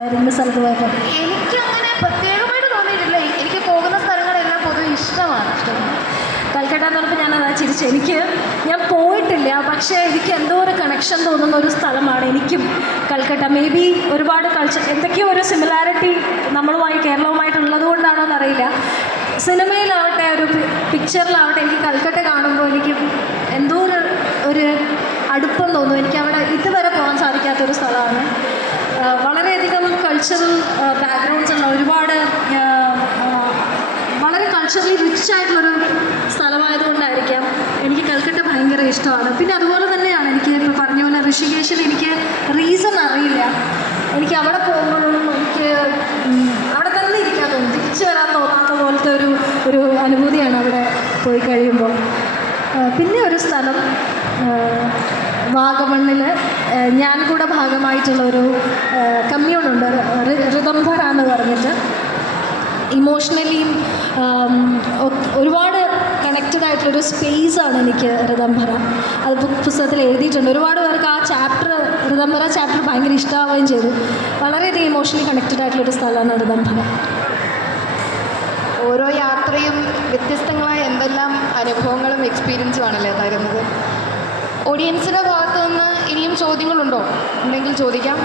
സ്ഥലത്ത് പോയപ്പോൾ എനിക്കങ്ങനെ പ്രത്യേകമായിട്ട് തോന്നിയിട്ടില്ല. എനിക്ക് പോകുന്ന സ്ഥലങ്ങളെല്ലാം പൊതുവെ ഇഷ്ടമാണ്. കൽക്കട്ട എന്ന് പറഞ്ഞപ്പോൾ ഞാനതാ ചിരിച്ചു. ഞാൻ പോയിട്ടില്ല, പക്ഷേ എനിക്ക് എന്തോ ഒരു കണക്ഷൻ തോന്നുന്ന ഒരു സ്ഥലമാണ് എനിക്കും കൽക്കട്ട. മേ ബി ഒരുപാട് എന്തൊക്കെയോ ഒരു സിമിലാരിറ്റി നമ്മളുമായി കേരളവുമായിട്ടുള്ളത് കൊണ്ടാണോ എന്നറിയില്ല. സിനിമയിലാവട്ടെ ഒരു പിക്ചറിലാവട്ടെ എനിക്ക് കൽക്കട്ട കാണുമ്പോൾ എനിക്ക് എന്തോ ഒരു അടുപ്പം തോന്നും. എനിക്ക് അവിടെ ഇതുവരെ പോകാൻ സാധിക്കാത്തൊരു സ്ഥലമാണ്. വളരെയധികം കൾച്ചറൽ ബാക്ക്ഗ്രൗണ്ട്സ് ഉള്ള ഒരുപാട് വളരെ കൾച്ചറലി റിച്ച് ആയിട്ടുള്ളൊരു സ്ഥലമായതുകൊണ്ടായിരിക്കാം എനിക്ക് കൽക്കട്ട ഭയങ്കര ഇഷ്ടമാണ്. പിന്നെ അതുപോലെ തന്നെയാണ് എനിക്ക് ഇപ്പോൾ പറഞ്ഞ പോലെ ഋഷികേശിൽ എനിക്ക് റീസൺ അറിയില്ല. എനിക്ക് അവിടെ പോകുമ്പോഴൊന്നും എനിക്ക് അവിടെ തന്നെ ഇരിക്കാൻ തോന്നും, തിരിച്ചു വരാൻ തോന്നാത്ത പോലത്തെ ഒരു അനുഭൂതിയാണ് അവിടെ പോയി കഴിയുമ്പോൾ. പിന്നെ ഒരു സ്ഥലം വാഗമണ്ണിൽ ഞാൻ കൂടെ ഭാഗമായിട്ടുള്ളൊരു കമ്മ്യൂണുണ്ട്, ഋതംഭര എന്ന് പറഞ്ഞിട്ട്. ഇമോഷണലിയും ഒരുപാട് കണക്റ്റഡ് ആയിട്ടുള്ളൊരു സ്പേസാണ് എനിക്ക് ഋതംഭര. അത് പുസ്തകത്തിൽ എഴുതിയിട്ടുണ്ട്. ഒരുപാട് പേർക്ക് ആ ചാപ്റ്റർ, ഋതംഭര ചാപ്റ്റർ ഭയങ്കര ഇഷ്ടമാവുകയും ചെയ്തു. വളരെയധികം ഇമോഷണലി കണക്റ്റഡ് ആയിട്ടുള്ളൊരു സ്ഥലമാണ് ഋതംഭര. ഓരോ യാത്രയും വ്യത്യസ്തങ്ങളായ എന്തെല്ലാം അനുഭവങ്ങളും എക്സ്പീരിയൻസും ആണല്ലേ തരുന്നത്. ഓഡിയൻസിൻ്റെ ഭാഗത്തു നിന്ന് ഇനിയും ചോദ്യങ്ങളുണ്ടോ? ഉണ്ടെങ്കിൽ ചോദിക്കാം.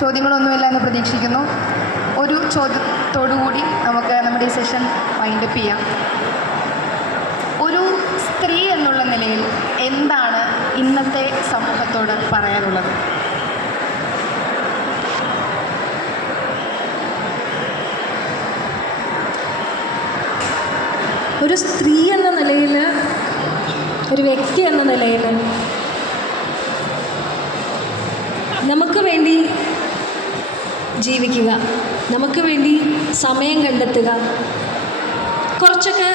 ചോദ്യങ്ങളൊന്നുമില്ല എന്ന് പ്രതീക്ഷിക്കുന്നു. ഒരു ചോദ്യത്തോടുകൂടി നമുക്ക് നമ്മുടെ ഈ സെഷൻ വൈൻഡപ്പ് ചെയ്യാം. ഒരു സ്ത്രീ എന്നുള്ള നിലയിൽ എന്താണ് ഇന്നത്തെ സമൂഹത്തോട് പറയാനുള്ളത്? ഒരു സ്ത്രീ എന്ന നിലയിൽ, ഒരു വ്യക്തി എന്ന നിലയിൽ നമുക്ക് വേണ്ടി ജീവിക്കുക, നമുക്ക് വേണ്ടി സമയം കണ്ടെത്തുക, കുറച്ചൊക്കെ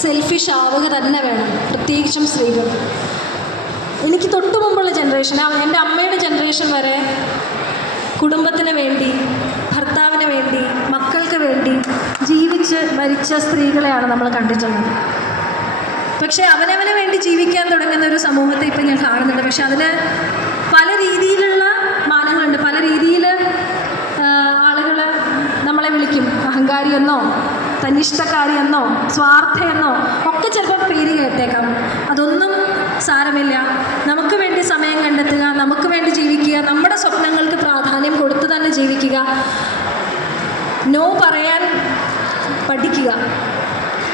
സെൽഫിഷ് ആവുക തന്നെ വേണം, പ്രത്യേകിച്ചും സ്ത്രീകൾ. എനിക്ക് തൊട്ടു മുമ്പുള്ള ജനറേഷൻ, എൻ്റെ അമ്മയുടെ ജനറേഷൻ വരെ കുടുംബത്തിന് വേണ്ടി, ഭർത്താവിന് വേണ്ടി, മക്കൾക്ക് വേണ്ടി ജീവിച്ച് മരിച്ച സ്ത്രീകളെയാണ് നമ്മൾ കണ്ടിട്ടുള്ളത്. പക്ഷേ അവനവന് വേണ്ടി ജീവിക്കാൻ തുടങ്ങുന്ന ഒരു സമൂഹത്തെ ഇപ്പം ഞാൻ കാണുന്നുണ്ട്. പക്ഷെ അതിൽ പല രീതിയിലുള്ള മാനങ്ങളുണ്ട്. പല രീതിയിൽ ആളുകൾ നമ്മളെ വിളിക്കും. അഹങ്കാരിയെന്നോ, തന്നിഷ്ടക്കാരിയെന്നോ, സ്വാർത്ഥയെന്നോ ഒക്കെ ചിലപ്പോൾ പേര് കേട്ടേക്കാം. അതൊന്നും സാരമില്ല. നമുക്ക് വേണ്ടി സമയം കണ്ടെത്തുക, നമുക്ക് വേണ്ടി ജീവിക്കുക, നമ്മുടെ സ്വപ്നങ്ങൾക്ക് പ്രാധാന്യം കൊടുത്തു തന്നെ ജീവിക്കുക, നോ പറയാൻ പഠിക്കുക,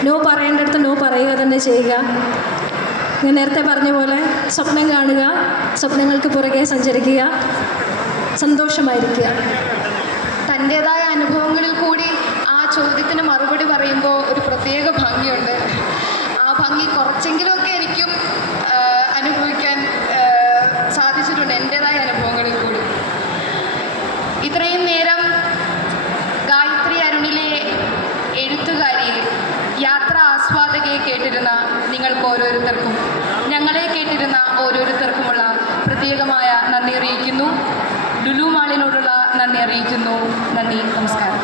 നോ പറയേണ്ടടുത്ത് നോ പറയുക തന്നെ ചെയ്യുക. ഞാൻ നേരത്തെ പറഞ്ഞ പോലെ സ്വപ്നം കാണുക, സ്വപ്നങ്ങൾക്ക് പുറകെ സഞ്ചരിക്കുക, സന്തോഷമായിരിക്കുക. തൻ്റേതായ അനുഭവങ്ങളിൽ കൂടി ആ ചോദ്യത്തിന് മറുപടി പറയുമ്പോൾ ഒരു പ്രത്യേക ഭംഗിയുണ്ട്. ആ ഭംഗി കുറച്ചെങ്കിലുമൊക്കെ എനിക്കും അനുഭവിക്കാൻ സാധിച്ചിട്ടുണ്ട് എൻ്റേതായ അനുഭവങ്ങളിൽ കൂടി. ഇത്രയും നേരം ഗായത്രി അരുണിലെ എഴുത്തുകാരിയെ, യാത്രാ ആസ്വാദകയെ കേട്ടിരുന്ന നിങ്ങൾക്ക് ഓരോരുത്തർക്കും, ഞങ്ങളെ കേട്ടിരുന്ന ഓരോരുത്തർക്കുമുള്ള പ്രത്യേകമായ നന്ദി അറിയിക്കുന്നു. ലുലു മാളിനോടുള്ള നന്ദി അറിയിക്കുന്നു. നന്ദി, നമസ്കാരം.